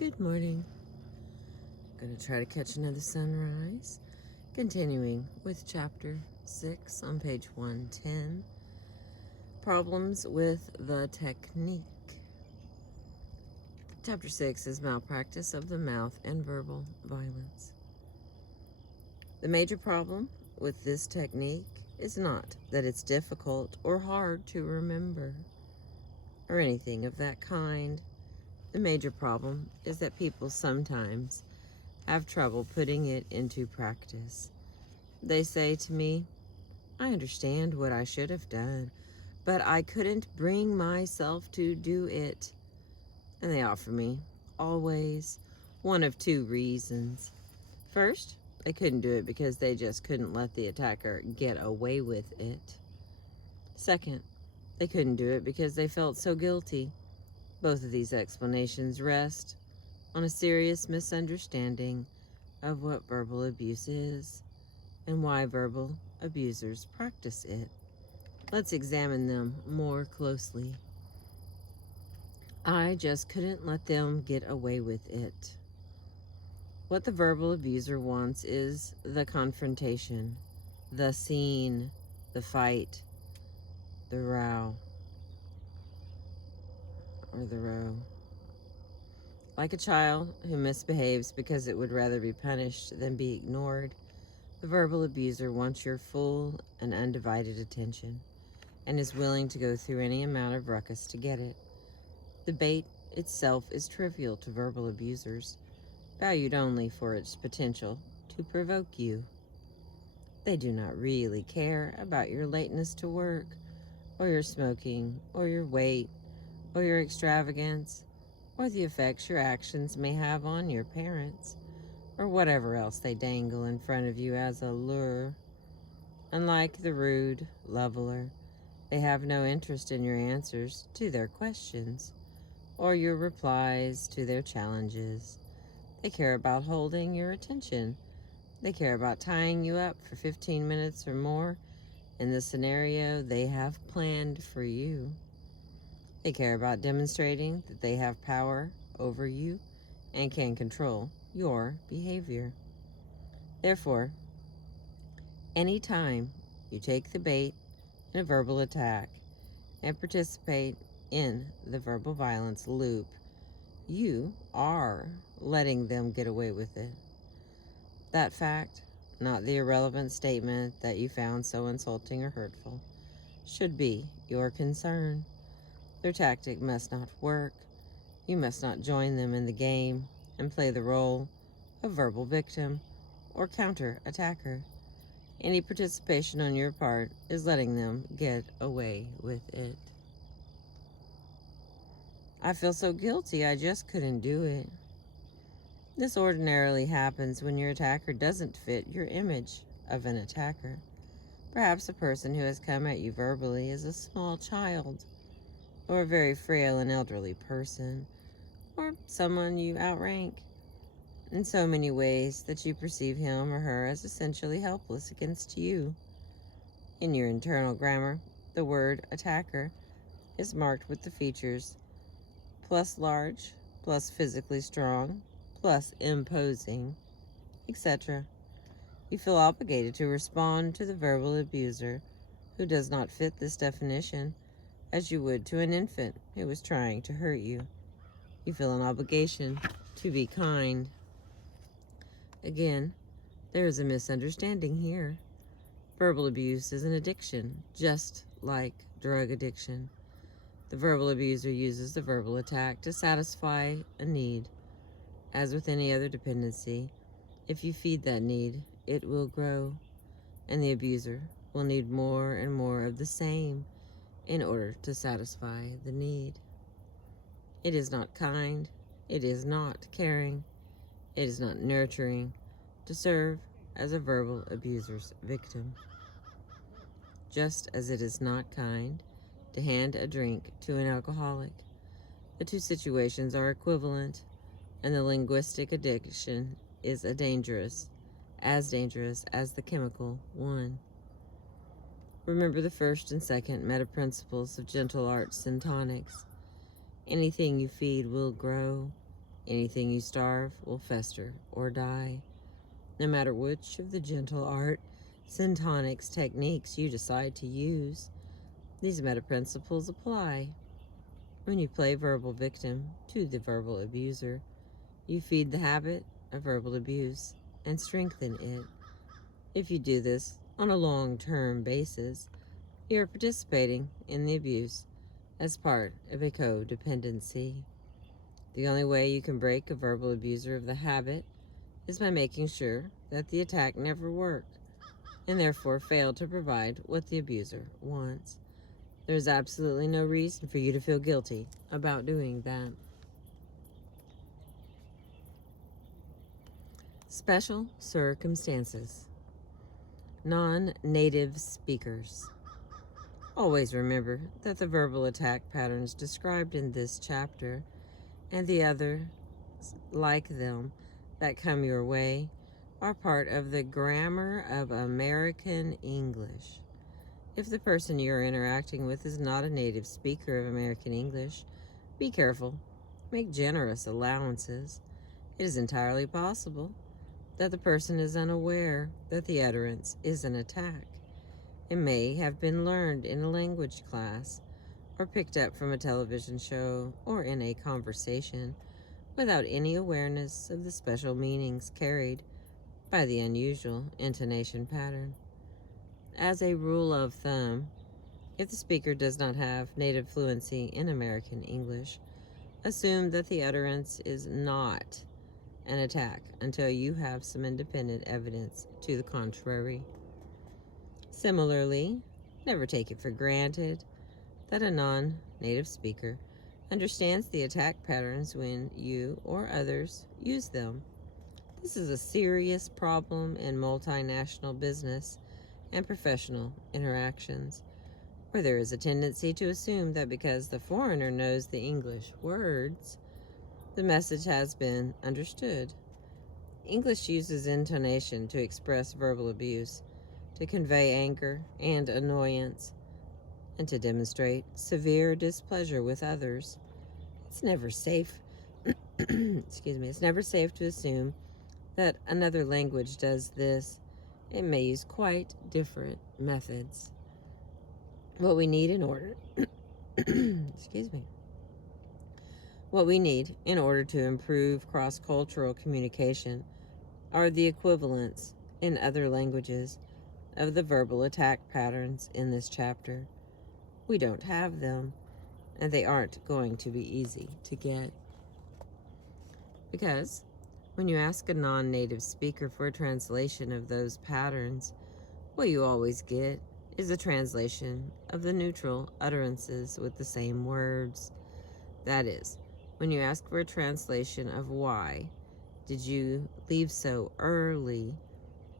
Good morning. Going to try to catch another sunrise. Continuing with chapter 6 on page 110. Problems with the technique. Chapter 6 is malpractice of the mouth and verbal violence. The major problem with this technique is not that it's difficult or hard to remember or anything of that kind. The major problem is that people sometimes have trouble putting it into practice. They say to me, I understand what I should have done, but I couldn't bring myself to do it. And they offer me, always, one of two reasons. First, they couldn't do it because they just couldn't let the attacker get away with it. Second, they couldn't do it because they felt so guilty. Both of these explanations rest on a serious misunderstanding of what verbal abuse is and why verbal abusers practice it. Let's examine them more closely. I just couldn't let them get away with it. What the verbal abuser wants is the confrontation, the scene, the fight, the row, or the row. Like a child who misbehaves because it would rather be punished than be ignored, the verbal abuser wants your full and undivided attention and is willing to go through any amount of ruckus to get it. The bait itself is trivial to verbal abusers, valued only for its potential to provoke you. They do not really care about your lateness to work, or your smoking, or your weight, or your extravagance, or the effects your actions may have on your parents, or whatever else they dangle in front of you as a lure. Unlike the rude leveler, they have no interest in your answers to their questions, or your replies to their challenges. They care about holding your attention. They care about tying you up for 15 minutes or more in the scenario they have planned for you. They care about demonstrating that they have power over you and can control your behavior. Therefore, anytime you take the bait in a verbal attack and participate in the verbal violence loop, you are letting them get away with it. That fact, not the irrelevant statement that you found so insulting or hurtful, should be your concern. Their tactic must not work. You must not join them in the game and play the role of verbal victim or counter-attacker. Any participation on your part is letting them get away with it. I feel so guilty, I just couldn't do it. This ordinarily happens when your attacker doesn't fit your image of an attacker. Perhaps a person who has come at you verbally is a small child, or a very frail and elderly person, or someone you outrank in so many ways that you perceive him or her as essentially helpless against you. In your internal grammar, the word attacker is marked with the features plus large, plus physically strong, plus imposing, etc. You feel obligated to respond to the verbal abuser who does not fit this definition, as you would to an infant who was trying to hurt you. You feel an obligation to be kind. Again, there is a misunderstanding here. Verbal abuse is an addiction, just like drug addiction. The verbal abuser uses the verbal attack to satisfy a need. As with any other dependency, if you feed that need, it will grow, and the abuser will need more and more of the same in order to satisfy the need. It is not kind, it is not caring, it is not nurturing to serve as a verbal abuser's victim. Just as it is not kind to hand a drink to an alcoholic, the two situations are equivalent, and the linguistic addiction is as dangerous as the chemical one. Remember the first and second meta principles of gentle arts and tonics. Anything you feed will grow. Anything you starve will fester or die. No matter which of the gentle art syntonics techniques you decide to use, these meta principles apply. When you play verbal victim to the verbal abuser, you feed the habit of verbal abuse and strengthen it. If you do this on a long-term basis, you are participating in the abuse as part of a codependency. The only way you can break a verbal abuser of the habit is by making sure that the attack never worked and therefore failed to provide what the abuser wants. There is absolutely no reason for you to feel guilty about doing that. Special circumstances. Non-native speakers. Always remember that the verbal attack patterns described in this chapter and the others like them that come your way are part of the grammar of American English. If the person you are interacting with is not a native speaker of American English, be careful. Make generous allowances. It is entirely possible that the person is unaware that the utterance is an attack. It may have been learned in a language class, or picked up from a television show, or in a conversation, without any awareness of the special meanings carried by the unusual intonation pattern. As a rule of thumb, if the speaker does not have native fluency in American English, assume that the utterance is not an attack until you have some independent evidence to the contrary. Similarly, never take it for granted that a non-native speaker understands the attack patterns when you or others use them. This is a serious problem in multinational business and professional interactions, where there is a tendency to assume that because the foreigner knows the English words, the message has been understood. English uses intonation to express verbal abuse, to convey anger and annoyance, and to demonstrate severe displeasure with others. It's never safe it's never safe to assume that another language does this. It may use quite different methods. What we need in order What we need in order to improve cross-cultural communication are the equivalents in other languages of the verbal attack patterns in this chapter. We don't have them, and they aren't going to be easy to get. Because when you ask a non-native speaker for a translation of those patterns, what you always get is a translation of the neutral utterances with the same words. That is, when you ask for a translation of why did you leave so early,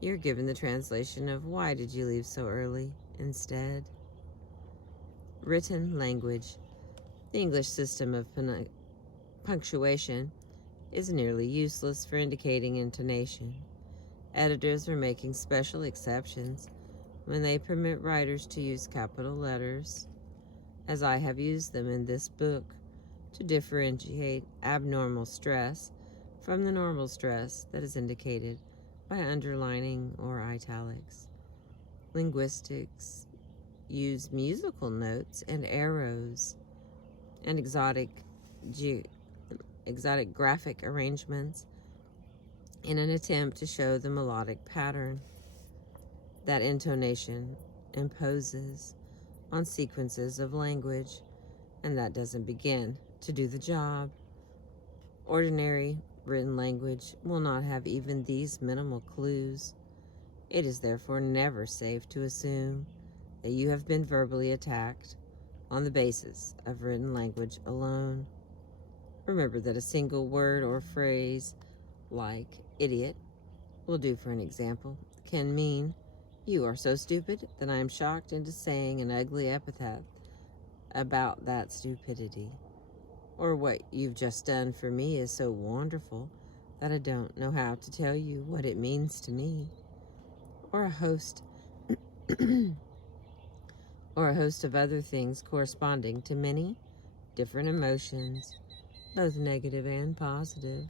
you're given the translation of why did you leave so early instead. Written language. The English system of punctuation is nearly useless for indicating intonation. Editors are making special exceptions when they permit writers to use capital letters, as I have used them in this book, to differentiate abnormal stress from the normal stress that is indicated by underlining or italics. Linguistics use musical notes and arrows and exotic graphic arrangements in an attempt to show the melodic pattern that intonation imposes on sequences of language, and that doesn't begin to do the job. Ordinary written language will not have even these minimal clues. It is therefore never safe to assume that you have been verbally attacked on the basis of written language alone. Remember that a single word or phrase, like idiot, will do for an example, can mean, you are so stupid that I am shocked into saying an ugly epithet about that stupidity. Or what you've just done for me is so wonderful that I don't know how to tell you what it means to me. Or a host of other things corresponding to many different emotions both negative and positive.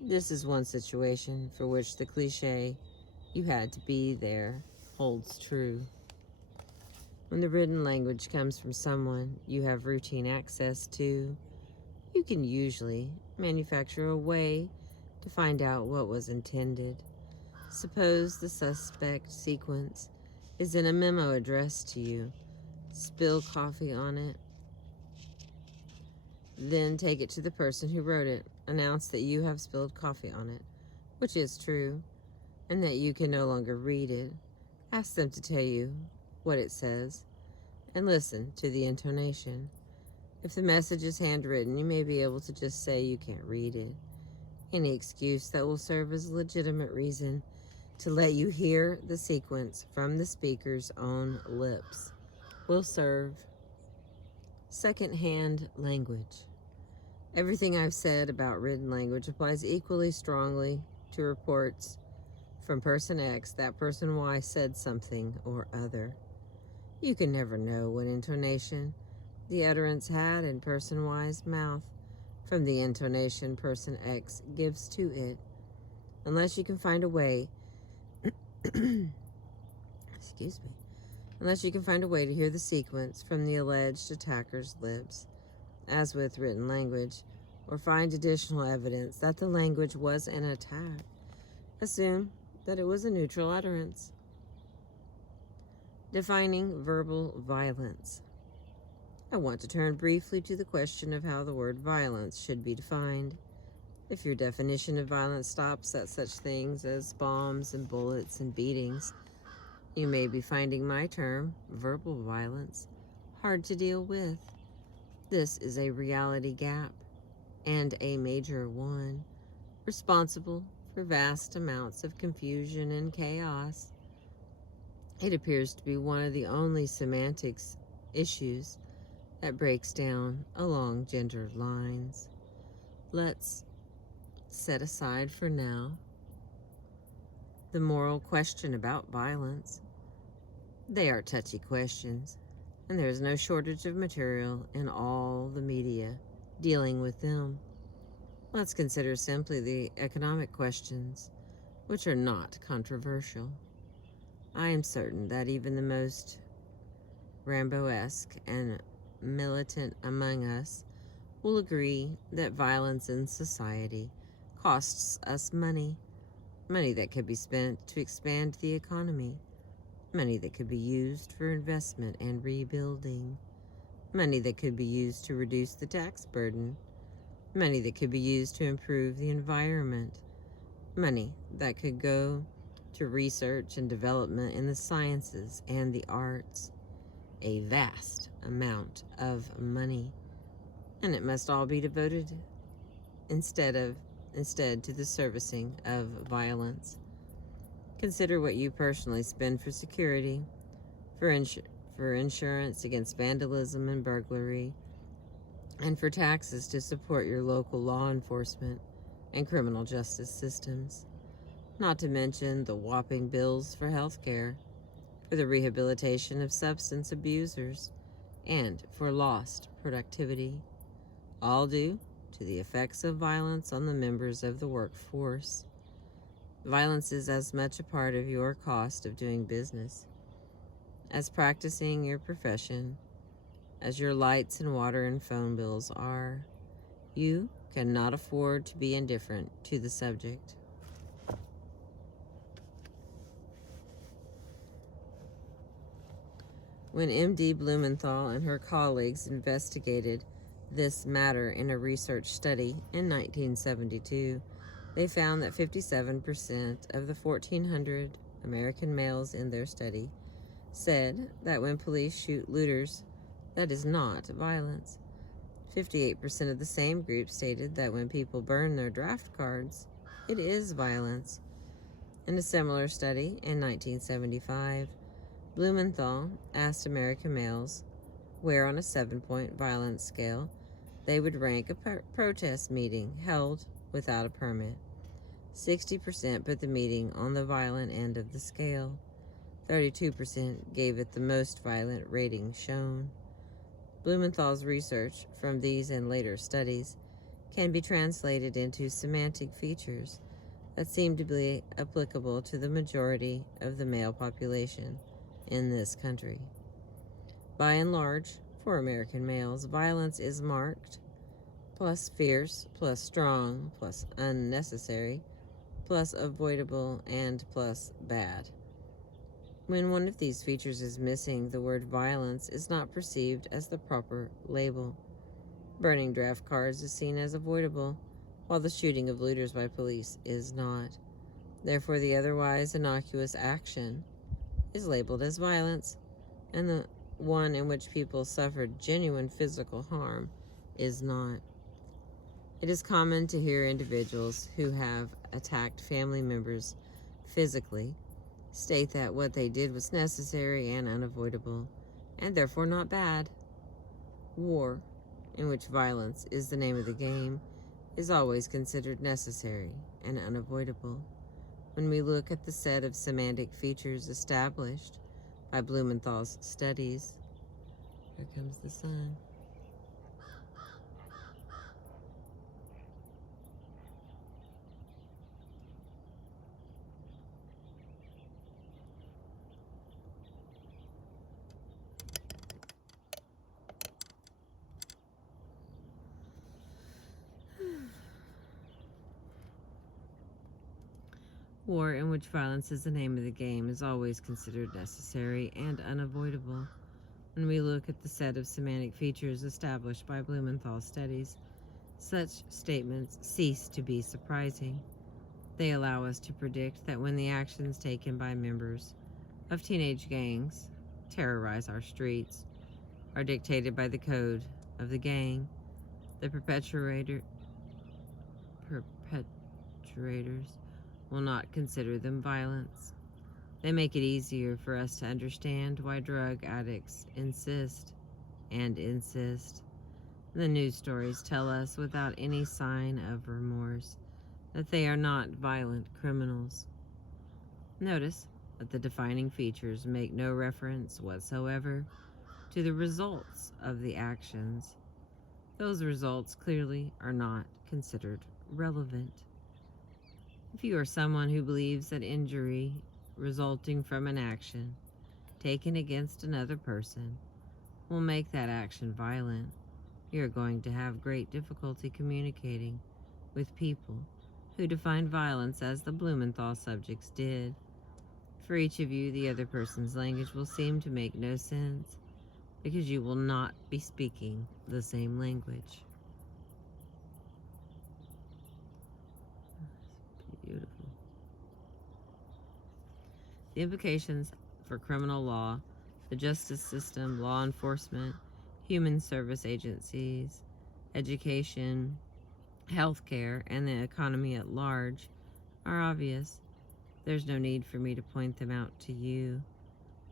This is one situation for which the cliche, "you had to be there," holds true. When the written language comes from someone you have routine access to, you can usually manufacture a way to find out what was intended. Suppose the suspect sequence is in a memo addressed to you. Spill coffee on it. Then take it to the person who wrote it. Announce that you have spilled coffee on it, which is true, and that you can no longer read it. Ask them to tell you what it says, and listen to the intonation. If the message is handwritten, you may be able to just say you can't read it. Any excuse that will serve as a legitimate reason to let you hear the sequence from the speaker's own lips will serve. Second-hand language. Everything I've said about written language applies equally strongly to reports from person X that person Y said something or other. You can never know what intonation the utterance had in person Y's mouth from the intonation person X gives to it, unless you can find a way excuse me, unless you can find a way to hear the sequence from the alleged attacker's lips, as with written language, or find additional evidence that the language was an attack. Assume that it was a neutral utterance. Defining verbal violence. I want to turn briefly to the question of how the word violence should be defined. If your definition of violence stops at such things as bombs and bullets and beatings, you may be finding my term, verbal violence, hard to deal with. This is a reality gap, and a major one, responsible for vast amounts of confusion and chaos. It appears to be one of the only semantics issues that breaks down along gendered lines. Let's set aside for now the moral question about violence. They are touchy questions, and there is no shortage of material in all the media dealing with them. Let's consider simply the economic questions, which are not controversial. I am certain that even the most Rambo-esque and militant among us will agree that violence in society costs us money that could be spent to expand the economy, money that could be used for investment and rebuilding, money that could be used to reduce the tax burden, money that could be used to improve the environment, money that could go to research and development in the sciences and the arts. A vast amount of money, and it must all be devoted instead to the servicing of violence. Consider what you personally spend for security, for insurance against vandalism and burglary, and for taxes to support your local law enforcement and criminal justice systems, not to mention the whopping bills for health care, for the rehabilitation of substance abusers, and for lost productivity, all due to the effects of violence on the members of the workforce. Violence is as much a part of your cost of doing business as practicing your profession, as your lights and water and phone bills are. You cannot afford to be indifferent to the subject. When M.D. Blumenthal and her colleagues investigated this matter in a research study in 1972, they found that 57% of the 1,400 American males in their study said that when police shoot looters, that is not violence. 58% of the same group stated that when people burn their draft cards, it is violence. In a similar study in 1975, Blumenthal asked American males where on a 7-point violence scale they would rank a protest meeting held without a permit. 60% put the meeting on the violent end of the scale. 32% gave it the most violent rating shown. Blumenthal's research from these and later studies can be translated into semantic features that seem to be applicable to the majority of the male population in this country. By and large, for American males, violence is marked, plus fierce, plus strong, plus unnecessary, plus avoidable, and plus bad. When one of these features is missing, the word violence is not perceived as the proper label. Burning draft cards is seen as avoidable, while the shooting of looters by police is not. Therefore, the otherwise innocuous action is labeled as violence, and the one in which people suffered genuine physical harm is not. It is common to hear individuals who have attacked family members physically state that what they did was necessary and unavoidable, and therefore not bad. War, in which violence is the name of the game, is always considered necessary and unavoidable. When we look at the set of semantic features established by Blumenthal's studies, here comes the sun. War, in which violence is the name of the game, is always considered necessary and unavoidable. When we look at the set of semantic features established by Blumenthal's studies, such statements cease to be surprising. They allow us to predict that when the actions taken by members of teenage gangs terrorize our streets are dictated by the code of the gang, the perpetrators will not consider them violence. They make it easier for us to understand why drug addicts insist. The news stories tell us without any sign of remorse that they are not violent criminals. Notice that the defining features make no reference whatsoever to the results of the actions. Those results clearly are not considered relevant. If you are someone who believes that injury resulting from an action taken against another person will make that action violent, you are going to have great difficulty communicating with people who define violence as the Blumenthal subjects did. For each of you, the other person's language will seem to make no sense because you will not be speaking the same language. Beautiful. The implications for criminal law, the justice system, law enforcement, human service agencies, education, healthcare, and the economy at large are obvious. There's no need for me to point them out to you.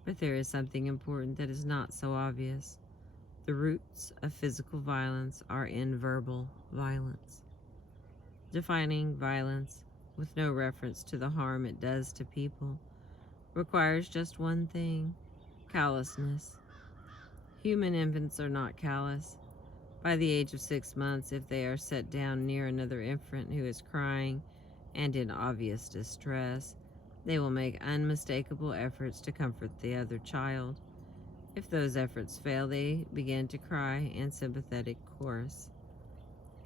But there is something important that is not so obvious. The roots of physical violence are in verbal violence. Defining violence with no reference to the harm it does to people requires just one thing: callousness. Human infants are not callous. By the age of 6 months, if they are set down near another infant who is crying and in obvious distress, they will make unmistakable efforts to comfort the other child. If those efforts fail, they begin to cry in sympathetic chorus.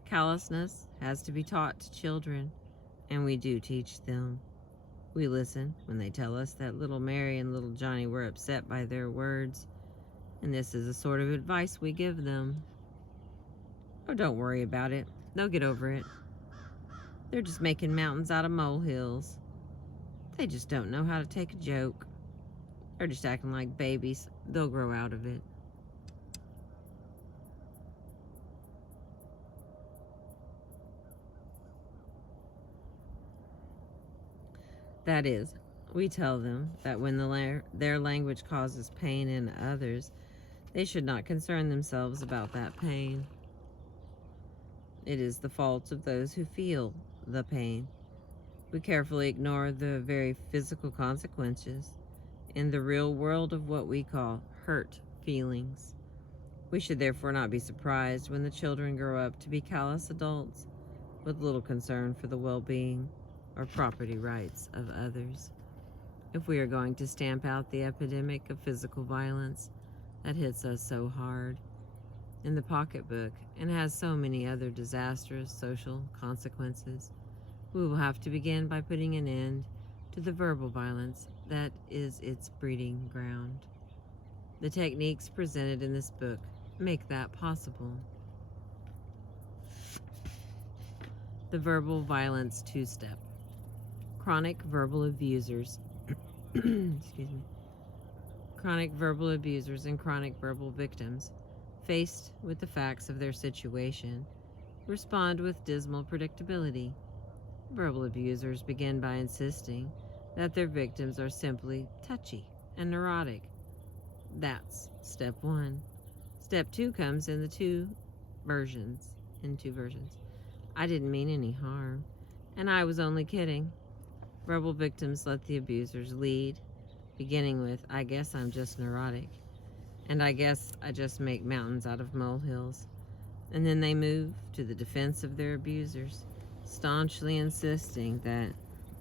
Callousness has to be taught to children, and we do teach them. We listen when they tell us that little Mary and little Johnny were upset by their words, and this is the sort of advice we give them. Oh, don't worry about it. They'll get over it. They're just making mountains out of molehills. They just don't know how to take a joke. They're just acting like babies. They'll grow out of it. That is, we tell them that when their language causes pain in others, they should not concern themselves about that pain. It is the fault of those who feel the pain. We carefully ignore the very physical consequences in the real world of what we call hurt feelings. We should therefore not be surprised when the children grow up to be callous adults with little concern for the well-being or property rights of others. If we are going to stamp out the epidemic of physical violence that hits us so hard in the pocketbook and has so many other disastrous social consequences, we will have to begin by putting an end to the verbal violence that is its breeding ground. The techniques presented in this book make that possible. The verbal violence two-step. Chronic verbal abusers excuse me. Chronic verbal abusers and chronic verbal victims, faced with the facts of their situation, respond with dismal predictability. Verbal abusers begin by insisting that their victims are simply touchy and neurotic. That's step one. Step two comes in two versions. I didn't mean any harm, and I was only kidding. Verbal victims let the abusers lead, beginning with, I guess I'm just neurotic, and I guess I just make mountains out of molehills. And then they move to the defense of their abusers, staunchly insisting that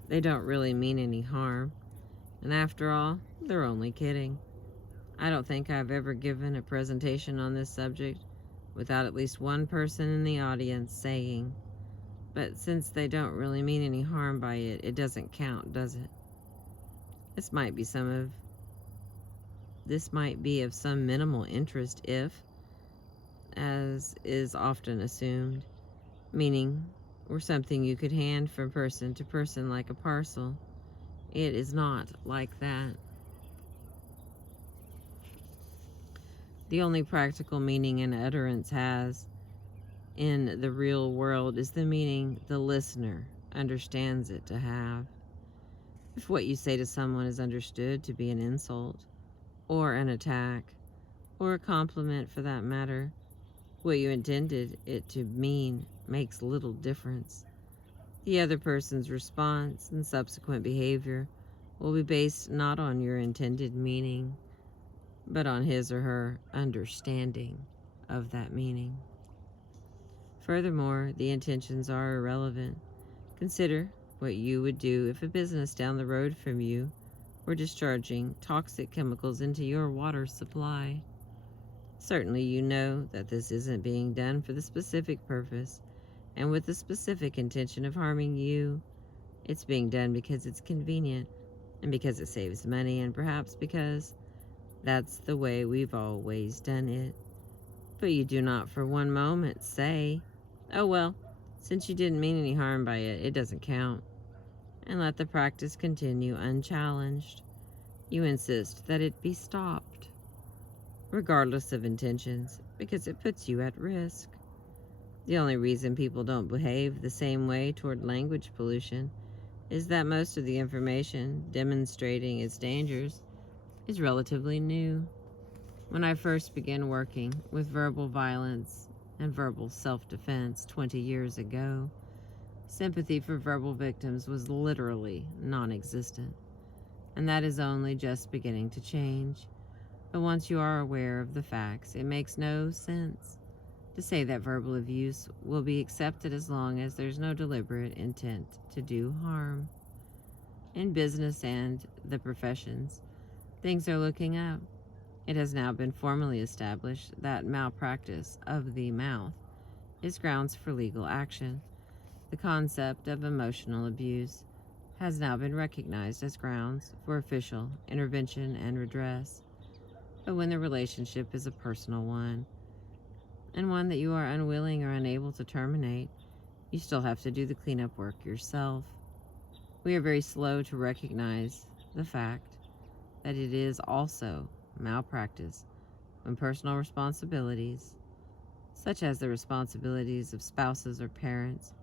they don't really mean any harm, and after all, they're only kidding. I don't think I've ever given a presentation on this subject without at least one person in the audience saying, but since they don't really mean any harm by it, it doesn't count, does it? This might be of some minimal interest if, as is often assumed, meaning were something you could hand from person to person like a parcel. It is not like that. The only practical meaning an utterance has in the real world is the meaning the listener understands it to have. If what you say to someone is understood to be an insult, or an attack, or a compliment for that matter, what you intended it to mean makes little difference. The other person's response and subsequent behavior will be based not on your intended meaning, but on his or her understanding of that meaning. Furthermore, the intentions are irrelevant. Consider what you would do if a business down the road from you were discharging toxic chemicals into your water supply. Certainly you know that this isn't being done for the specific purpose and with the specific intention of harming you. It's being done because it's convenient and because it saves money and perhaps because that's the way we've always done it. But you do not for one moment say, oh well, since you didn't mean any harm by it, it doesn't count, and let the practice continue unchallenged. You insist that it be stopped, regardless of intentions, because it puts you at risk. The only reason people don't behave the same way toward language pollution is that most of the information demonstrating its dangers is relatively new. When I first began working with verbal violence and verbal self-defense 20 years ago, sympathy for verbal victims was literally non-existent, and that is only just beginning to change. But once you are aware of the facts, it makes no sense to say that verbal abuse will be accepted as long as there's no deliberate intent to do harm. In business and the professions, things are looking up. It has now been formally established that malpractice of the mouth is grounds for legal action. The concept of emotional abuse has now been recognized as grounds for official intervention and redress. But when the relationship is a personal one, and one that you are unwilling or unable to terminate, you still have to do the cleanup work yourself. We are very slow to recognize the fact that it is also malpractice when personal responsibilities, such as the responsibilities of spouses or parents,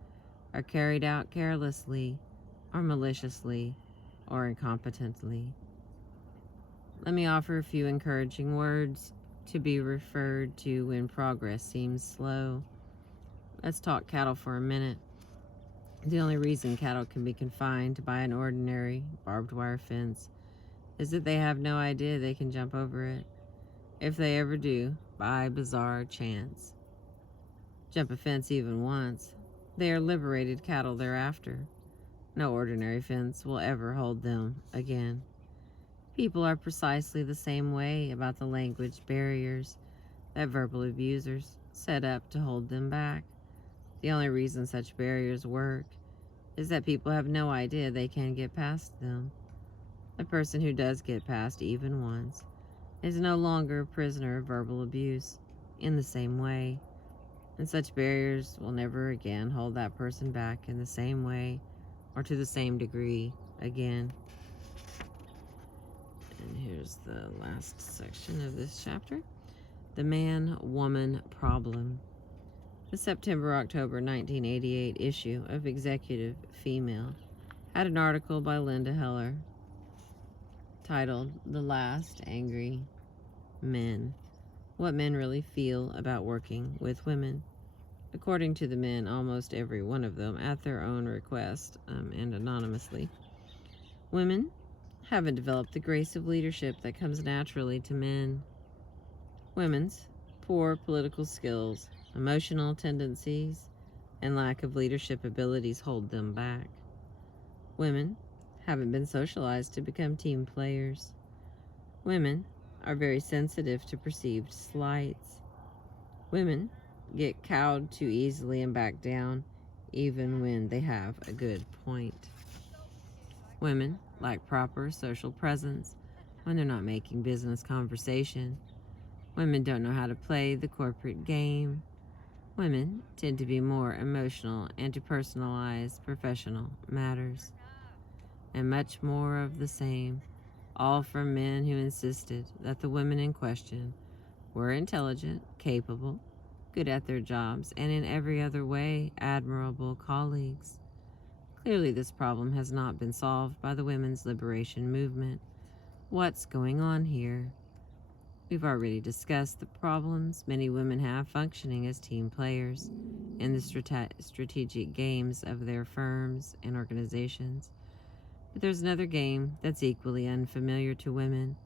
are carried out carelessly or maliciously or incompetently. Let me offer a few encouraging words to be referred to when progress seems slow. Let's talk cattle for a minute. The only reason cattle can be confined by an ordinary barbed wire fence is that they have no idea they can jump over it. If they ever do, by bizarre chance. Jump a fence even once, they are liberated cattle thereafter. No ordinary fence will ever hold them again. People are precisely the same way about the language barriers that verbal abusers set up to hold them back. The only reason such barriers work is that people have no idea they can get past them. The person who does get past even once is no longer a prisoner of verbal abuse in the same way, and such barriers will never again hold that person back in the same way or to the same degree again. And here's the last section of this chapter. The man-woman problem. The September-October 1988 issue of Executive Female had an article by Linda Heller titled "The Last Angry Men: What Men Really Feel About Working with Women." According to the men, almost every one of them, at their own request and anonymously, women haven't developed the grace of leadership that comes naturally to men. Women's poor political skills, emotional tendencies, and lack of leadership abilities hold them back. Women haven't been socialized to become team players. Women are very sensitive to perceived slights. Women get cowed too easily and back down, even when they have a good point. Women lack proper social presence when they're not making business conversation. Women don't know how to play the corporate game. Women tend to be more emotional and to personalize professional matters. And much more of the same, all from men who insisted that the women in question were intelligent, capable, good at their jobs, and in every other way admirable colleagues. Clearly, this problem has not been solved by the women's liberation movement. What's going on here? We've already discussed the problems many women have functioning as team players in the strategic games of their firms and organizations. But there's another game that's equally unfamiliar to women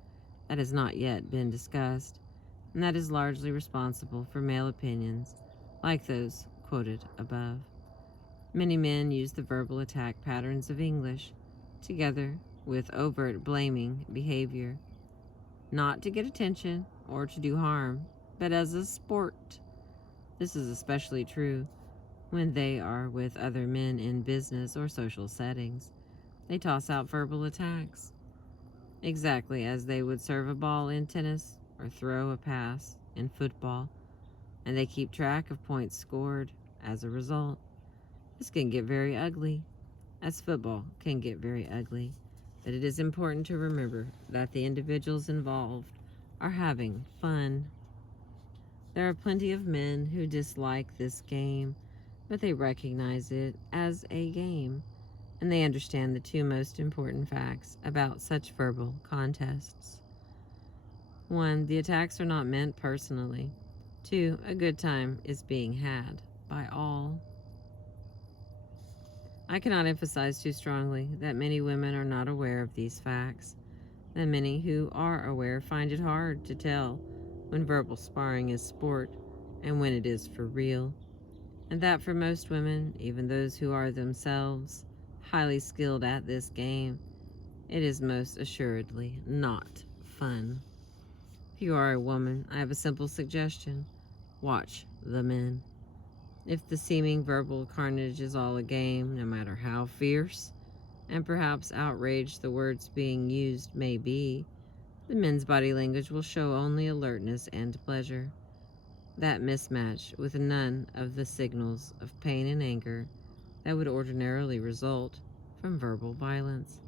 that has not yet been discussed, and that is largely responsible for male opinions like those quoted above. Many men use the verbal attack patterns of English together with overt blaming behavior, not to get attention or to do harm, but as a sport. This is especially true when they are with other men in business or social settings. They toss out verbal attacks, exactly as they would serve a ball in tennis or throw a pass in football, and they keep track of points scored as a result. This can get very ugly, as football can get very ugly, but it is important to remember that the individuals involved are having fun. There are plenty of men who dislike this game, but they recognize it as a game, and they understand the two most important facts about such verbal contests. 1, the attacks are not meant personally. 2, a good time is being had by all. I cannot emphasize too strongly that many women are not aware of these facts, that many who are aware find it hard to tell when verbal sparring is sport and when it is for real, and that for most women, even those who are themselves highly skilled at this game, it is most assuredly not fun. If you are a woman, I have a simple suggestion. Watch the men. If the seeming verbal carnage is all a game, no matter how fierce and perhaps outraged the words being used may be, the men's body language will show only alertness and pleasure. That mismatch with none of the signals of pain and anger that would ordinarily result from verbal violence.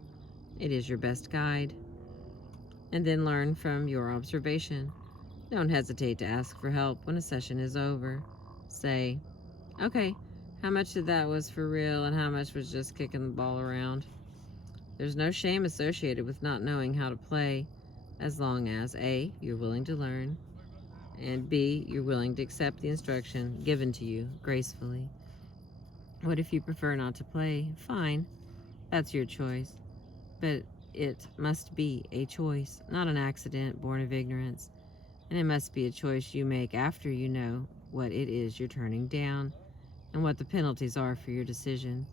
It is your best guide. And then learn from your observation. Don't hesitate to ask for help when a session is over. Say, okay, how much of that was for real and how much was just kicking the ball around? There's no shame associated with not knowing how to play, as long as A, you're willing to learn, and B, you're willing to accept the instruction given to you gracefully. What if you prefer not to play? Fine, that's your choice. But it must be a choice, not an accident born of ignorance. and it must be a choice you make after you know what it is you're turning down and what the penalties are for your decision.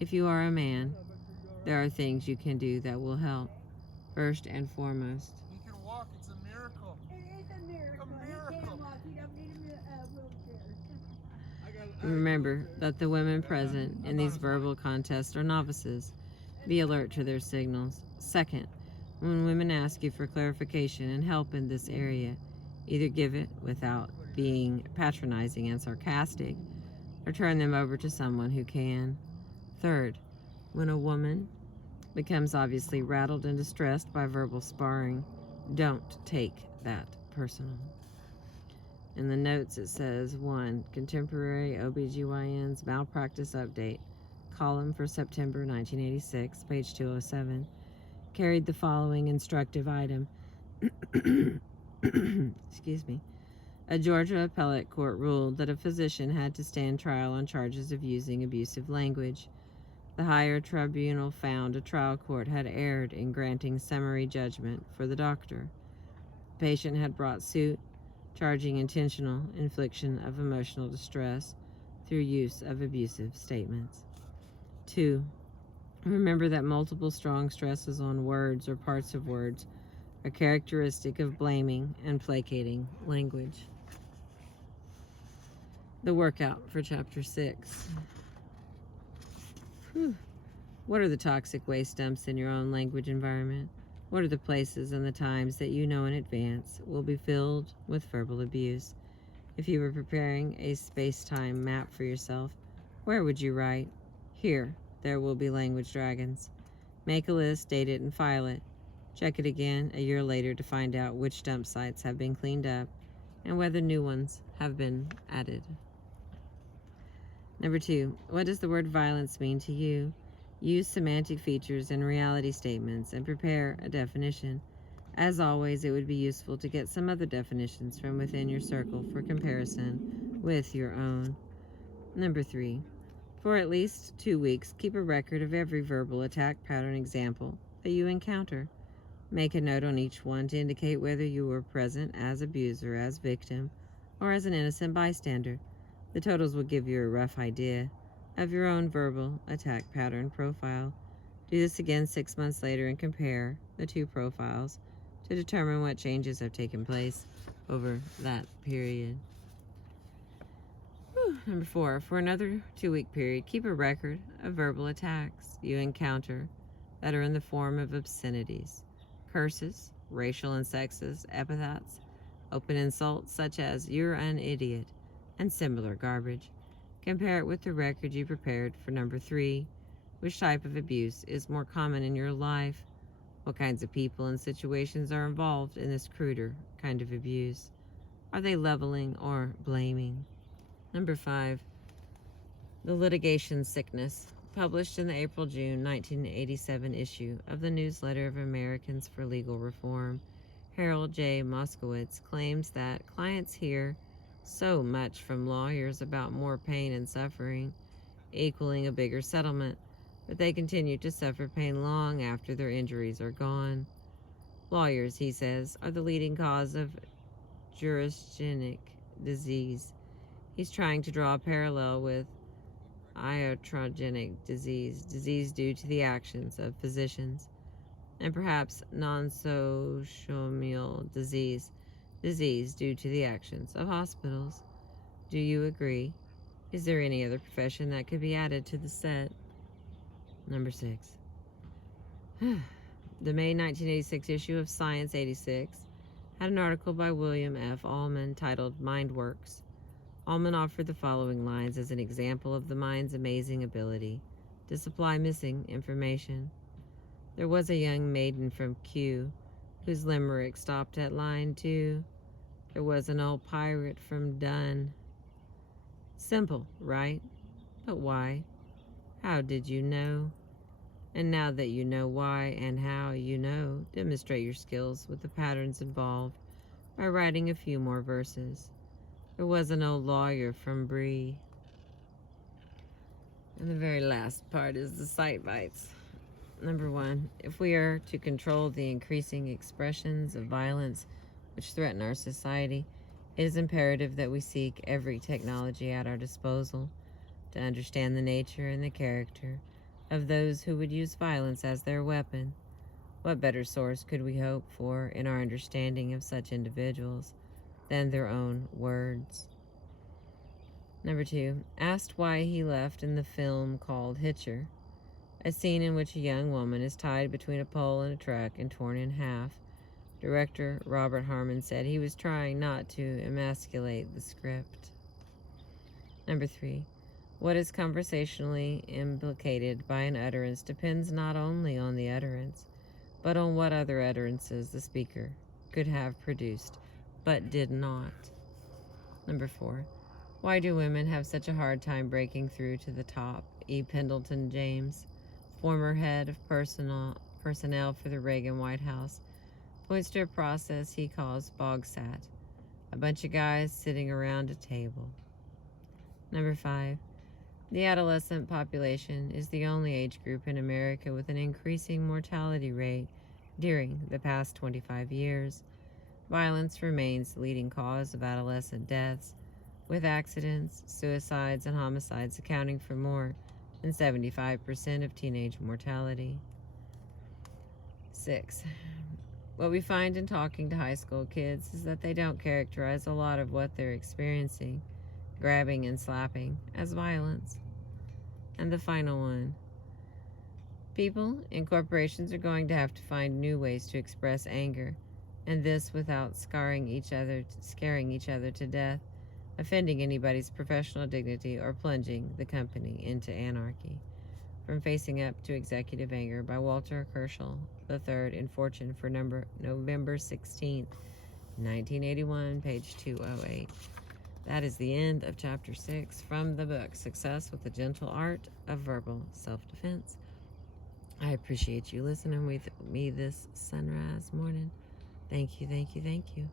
If you are a man, there are things you can do that will help. First and foremost, He can walk. It's a miracle. It is a miracle. He can walk. He don't need a wheelchair. remember that the women present in these verbal contests are novices. Be alert to their signals. Second, when women ask you for clarification and help in this area, either give it without being patronizing and sarcastic, or turn them over to someone who can. Third, when a woman becomes obviously rattled and distressed by verbal sparring, don't take that personal. In the notes it says 1. Contemporary OBGYN's Malpractice Update, column for September 1986, page 207, carried the following instructive item. Excuse me. A Georgia appellate court ruled that a physician had to stand trial on charges of using abusive language. The higher tribunal found a trial court had erred in granting summary judgment for the doctor. The patient had brought suit, charging intentional infliction of emotional distress through use of abusive statements. 2. Remember that multiple strong stresses on words or parts of words are characteristic of blaming and placating language. The workout for Chapter 6. What are the toxic waste dumps in your own language environment? What are the places and the times that you know in advance will be filled with verbal abuse? If you were preparing a space-time map for yourself, where would you write, "Here, there will be language dragons"? Make a list, date it, and file it. Check it again a year later to find out which dump sites have been cleaned up and whether new ones have been added. Number 2, what does the word violence mean to you? Use semantic features and reality statements and prepare a definition. As always, it would be useful to get some other definitions from within your circle for comparison with your own. Number 3, for at least 2 weeks, keep a record of every verbal attack pattern example that you encounter. Make a note on each one to indicate whether you were present as abuser, as victim, or as an innocent bystander. The totals will give you a rough idea of your own verbal attack pattern profile. Do this again 6 months later and compare the two profiles to determine what changes have taken place over that period. Number 4, for another 2-week period, keep a record of verbal attacks you encounter that are in the form of obscenities, curses, racial and sexist epithets, open insults such as "you're an idiot," and similar garbage. Compare it with the record you prepared for number 3. Which type of abuse is more common in your life? What kinds of people and situations are involved in this cruder kind of abuse? Are they leveling or blaming? Number 5, the litigation sickness. Published in the April-June 1987 issue of the Newsletter of Americans for Legal Reform, Harold J. Moskowitz claims that clients hear so much from lawyers about more pain and suffering, equaling a bigger settlement, but they continue to suffer pain long after their injuries are gone. Lawyers, he says, are the leading cause of jurisgenic disease. He's trying to draw a parallel with iatrogenic disease due to the actions of physicians, and perhaps non-social disease due to the actions of hospitals. Do you agree? Is there any other profession that could be added to the set? Number 6. The May 1986 issue of Science 86 had an article by William F. Allman titled "Mind Works." Allman offered the following lines as an example of the mind's amazing ability to supply missing information. There was a young maiden from Q whose limerick stopped at line 2. There was an old pirate from Dun. Simple, right? But why? How did you know? And now that you know why and how you know, demonstrate your skills with the patterns involved by writing a few more verses. There was an old lawyer from Bree. And the very last part is the sight bites. Number 1, if we are to control the increasing expressions of violence which threaten our society, it is imperative that we seek every technology at our disposal to understand the nature and the character of those who would use violence as their weapon. What better source could we hope for in our understanding of such individuals than their own words? Number 2, asked why he left in the film called Hitcher, a scene in which a young woman is tied between a pole and a truck and torn in half. Director Robert Harmon said he was trying not to emasculate the script. Number 3, what is conversationally implicated by an utterance depends not only on the utterance, but on what other utterances the speaker could have produced, but did not. Number 4, why do women have such a hard time breaking through to the top? E. Pendleton James, former head of personnel for the Reagan White House, points to a process he calls bogsat, a bunch of guys sitting around a table. Number 5, the adolescent population is the only age group in America with an increasing mortality rate during the past 25 years. Violence remains the leading cause of adolescent deaths, with accidents, suicides, and homicides accounting for more than 75% of teenage mortality. 6, what we find in talking to high school kids is that they don't characterize a lot of what they're experiencing, grabbing and slapping, as violence. And the final one, people and corporations are going to have to find new ways to express anger, and this without scaring each other to death, offending anybody's professional dignity, or plunging the company into anarchy. From Facing Up to Executive Anger by Walter Herschel III in Fortune for November 16th, 1981, page 208. That is the end of Chapter 6 from the book Success with the Gentle Art of Verbal Self-Defense. I appreciate you listening with me this sunrise morning. Thank you, thank you, thank you.